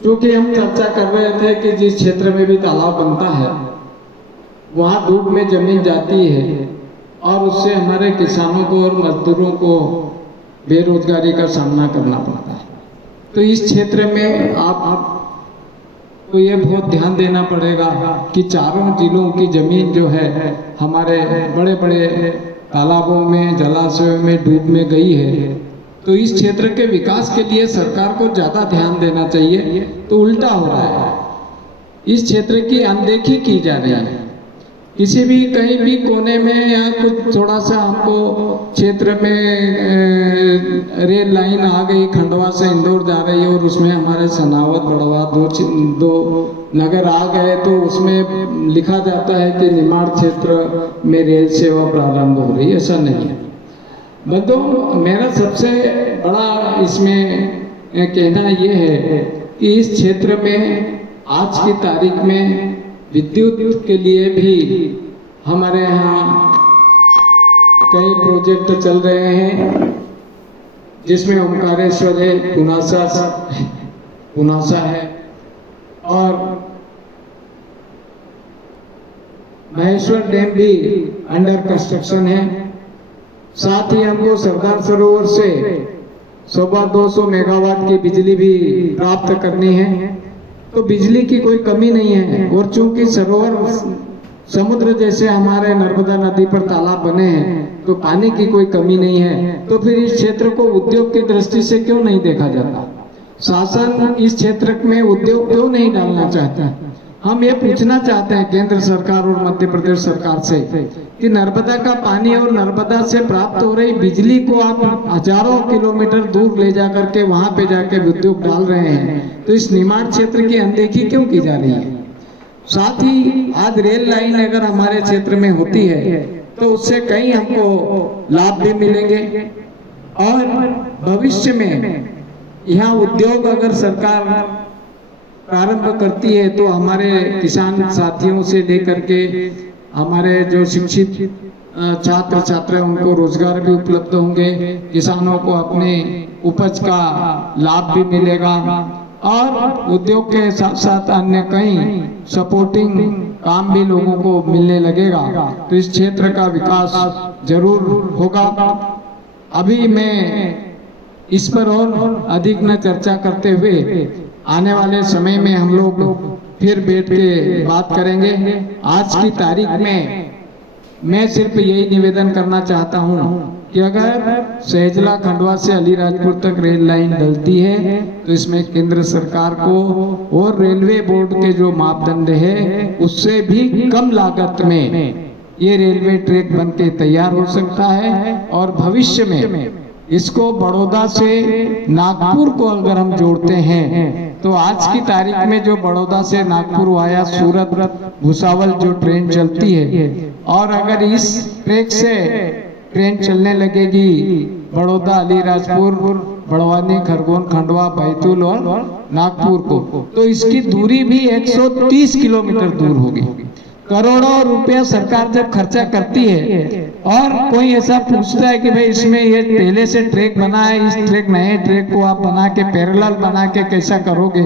क्योंकि हम चर्चा कर रहे थे कि जिस क्षेत्र में भी तालाब बनता है वहाँ डूब में जमीन जाती है और उससे हमारे किसानों को और मजदूरों को बेरोजगारी का सामना करना पड़ता है। तो इस क्षेत्र में आपको ये बहुत ध्यान देना पड़ेगा कि चारों जिलों की जमीन जो है हमारे बड़े बड़े तालाबों में, जलाशयों में डूब में गई है। तो इस क्षेत्र के विकास के लिए सरकार को ज़्यादा ध्यान देना चाहिए। तो उल्टा हो रहा है, इस क्षेत्र की अनदेखी की जा रही है। किसी भी कहीं भी कोने में या कुछ थोड़ा सा हमको क्षेत्र में रेल लाइन आ गई, खंडवा से इंदौर जा रही है और उसमें हमारे सनावद बड़वा दो नगर आ गए, तो उसमें लिखा जाता है कि निमाड़ क्षेत्र में रेल सेवा प्रारंभ हो रही है। ऐसा नहीं है बंधुओं। मेरा सबसे बड़ा इसमें कहना यह है कि इस क्षेत्र में आज की तारीख में विद्युत के लिए भी हमारे यहाँ कई प्रोजेक्ट चल रहे हैं, जिसमें ओमकारेश्वर है, पुनासा है और महेश्वर डैम भी अंडर कंस्ट्रक्शन है। साथ ही हमको सरदार सरोवर से 200 मेगावाट की बिजली भी प्राप्त करनी है। तो बिजली की कोई कमी नहीं है। और चूंकि सरोवर समुद्र जैसे हमारे नर्मदा नदी पर तालाब बने हैं तो पानी की कोई कमी नहीं है। तो फिर इस क्षेत्र को उद्योग की दृष्टि से क्यों नहीं देखा जाता? शासन इस क्षेत्र में उद्योग क्यों नहीं डालना चाहता? हम ये पूछना चाहते हैं केंद्र सरकार और मध्य प्रदेश सरकार से कि नर्मदा का पानी और नर्मदा से प्राप्त हो रही बिजली को आप हजारों किलोमीटर दूर ले जाकर के वहां पे जाके उद्योग डाल रहे हैं, तो इस निमाड़ क्षेत्र की अनदेखी क्यों की जा रही है? साथ ही आज रेल लाइन अगर हमारे क्षेत्र में होती है तो उससे कई हमको लाभ भी मिलेंगे और भविष्य में यहाँ उद्योग अगर सरकार प्रारंभ करती है तो हमारे किसान साथियों से लेकर के हमारे जो शिक्षित छात्र छात्रा उनको रोजगार भी उपलब्ध होंगे, किसानों को अपने उपज का लाभ भी मिलेगा और उद्योग के साथ साथ अन्य कई सपोर्टिंग काम भी लोगों को मिलने लगेगा। तो इस क्षेत्र का विकास जरूर होगा। अभी मैं इस पर और अधिक न चर्चा करते हुए आने वाले समय में हम लोग फिर बैठ के बात करेंगे। आज की तारीख में मैं सिर्फ यही निवेदन करना चाहता हूं कि अगर सहेजला खंडवा से अलीराजपुर तक रेल लाइन डलती है तो इसमें केंद्र सरकार को और रेलवे बोर्ड के जो मापदंड है उससे भी कम लागत में ये रेलवे ट्रैक बन के तैयार हो सकता है। और भविष्य में इसको बड़ौदा से नागपुर को अगर हम जोड़ते हैं तो आज की तारीख में जो बड़ौदा से नागपुर वाया सूरत भुसावल जो ट्रेन चलती है और अगर इस ट्रैक से ट्रेन चलने लगेगी बड़ौदा, अलीराजपुर, बड़वानी, खरगोन, खंडवा, बैतूल और नागपुर को, तो इसकी दूरी भी 130 किलोमीटर दूर होगी। करोड़ों रुपया सरकार जब खर्चा करती है और कोई ऐसा पूछता है कि भाई इसमें ये पहले से ट्रैक बना है, इस ट्रैक नए ट्रैक को आप बना के पैरेलल बना के कैसा करोगे,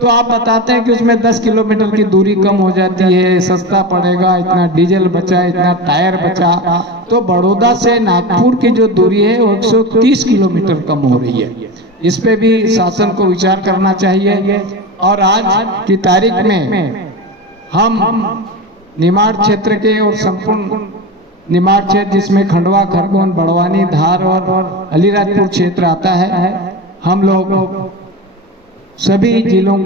तो आप बताते हैं कि उसमें 10 किलोमीटर की दूरी कम हो जाती है, सस्ता पड़ेगा, इतना डीजल बचा, इतना टायर बचा। तो बड़ौदा से नागपुर की जो दूरी है वो 130 किलोमीटर कम हो रही है। इस पे भी शासन को विचार करना चाहिए। और आज की तारीख में हम निमाड़ क्षेत्र के और संपूर्ण निमाड़ क्षेत्र जिसमें खंडवा, खरगोन, बड़वानी, धार और अलीराजपुर क्षेत्र आता है, हम लोग सभी जिलों के